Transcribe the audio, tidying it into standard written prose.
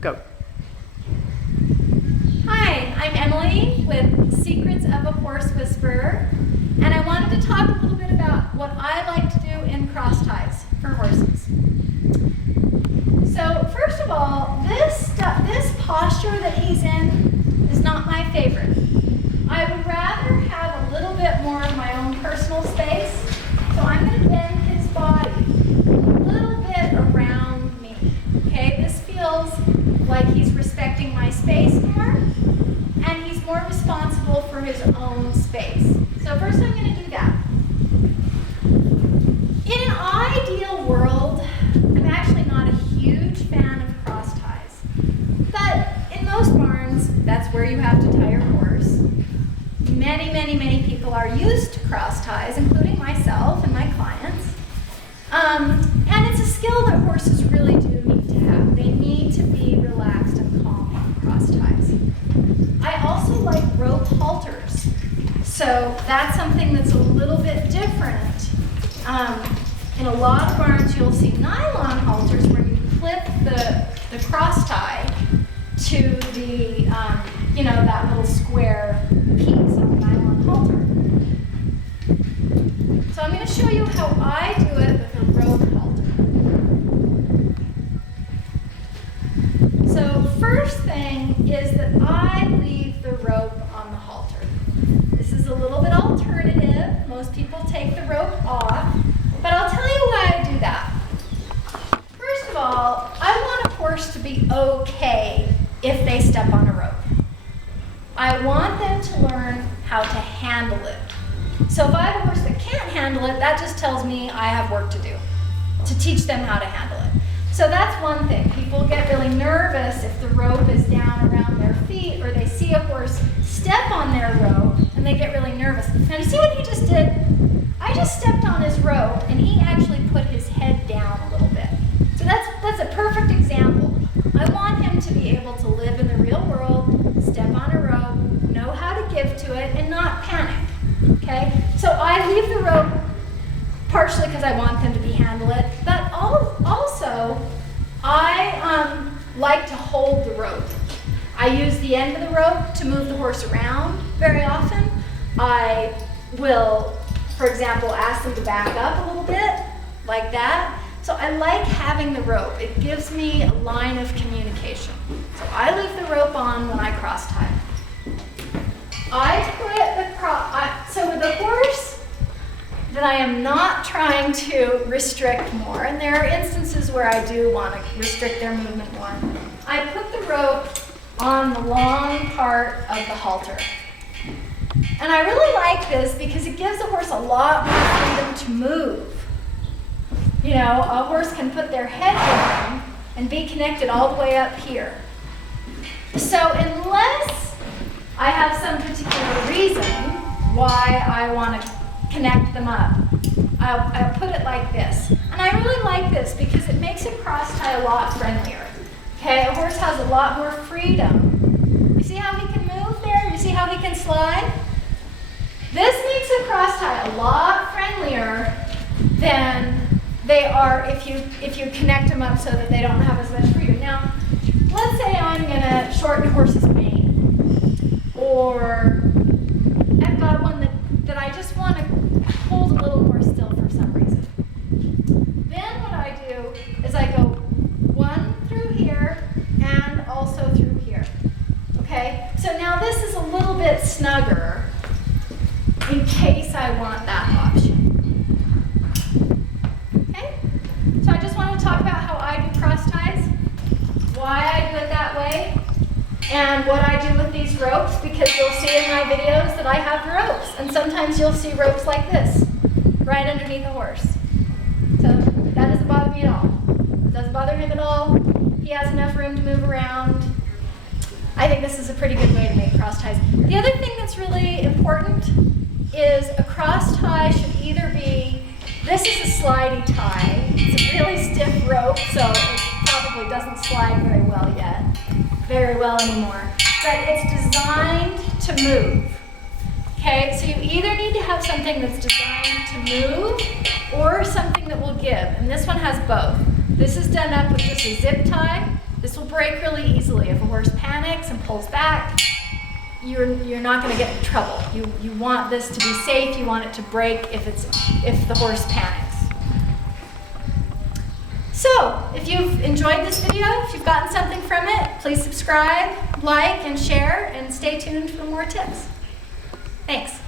Go. Hi, I'm Emily with Secrets of a Horse Whisperer, and I wanted to talk a little bit about what I like to do in cross ties for horses. So first of all, this posture that he's in is not my favorite. I would rather have a little bit more of my own personal space, so I'm going to bend his body a little bit around me. Okay, this feels like he's respecting my space more, and he's more responsible for his own space. So first I'm going to do that. In an ideal world, I'm actually not a huge fan of cross ties. But in most barns, that's where you have to tie your horse. Many people are used to cross ties, including myself and my clients. And it's a skill that horses really do need to have. They need to be relaxed and calm on cross ties. I also like rope halters. So that's something that's a little bit different. In a lot of barns, you'll see nylon halters where you clip the cross tie to the, that little square piece on the nylon halter. So I'm going to show you how I do it with a rope halter. So first thing is that I leave the rope on the halter. This is a little bit alternative. Most people take the rope off, but I'll tell you why I do that. First of all, I want a horse to be okay if they step on a rope. I want them to learn how to handle it. So if I have a horse that can't handle it, that just tells me I have work to do to teach them how to handle it. So that's one thing. People get really nervous if the rope is down around their feet, or they see a horse step on their rope and they get really nervous. Now, you see what he just did? I just stepped on his rope and he actually put his head down a little bit. So that's a perfect example. I want him to be able to live in the real world, step on a rope, know how to give to it, and not panic. Okay? So I leave the rope partially because I want them to handle it, but also I like to hold the rope. I use the end of the rope to move the horse around very often. I will, for example, ask them to back up a little bit, like that. So I like having the rope. It gives me a line of communication. So I leave the rope on when I cross tie. I put so with the horse that I am not trying to restrict more, and there are instances where I do want to restrict their movement more, I put the rope on the long part of the halter. And I really like this because it gives the horse a lot more freedom to move. You know, a horse can put their head down and be connected all the way up here. So unless I have some particular reason why I want to connect them up, I'll put it like this. And I really like this because it makes a cross tie a lot friendlier. Okay, a horse has a lot more freedom. You see how he can move there? You see how he can slide? This makes a cross tie a lot friendlier than they are if you connect them up so that they don't have as much freedom. Now, let's say I'm going to shorten a horse's mane, or I've got one that I just want to hold a little more still for some reason. Then what I do is I go one through here and also through here. Okay? So now this is a little bit snugger in case I want that option. Okay? So I just want to talk about how I do cross ties, why I do it that way, and what I do with these ropes, because you'll see in my videos that I have ropes, and sometimes you'll see ropes like this, right underneath the horse. So that doesn't bother me at all. It doesn't bother him at all. He has enough room to move around. I think this is a pretty good way to make cross ties. The other thing that's really important is a cross tie should either be, this is a slidey tie. It's a really stiff rope, so it probably doesn't slide very well anymore. But it's designed to move. Okay, so you either need to have something that's designed to move or something that will give. And this one has both. This is done up with just a zip tie, This will break really easily. If a horse panics and pulls back, you're not going to get in trouble. You want this to be safe. You want it to break if the horse panics. So, if you've enjoyed this video, if you've gotten something from it, please subscribe, like, and share, and stay tuned for more tips. Thanks.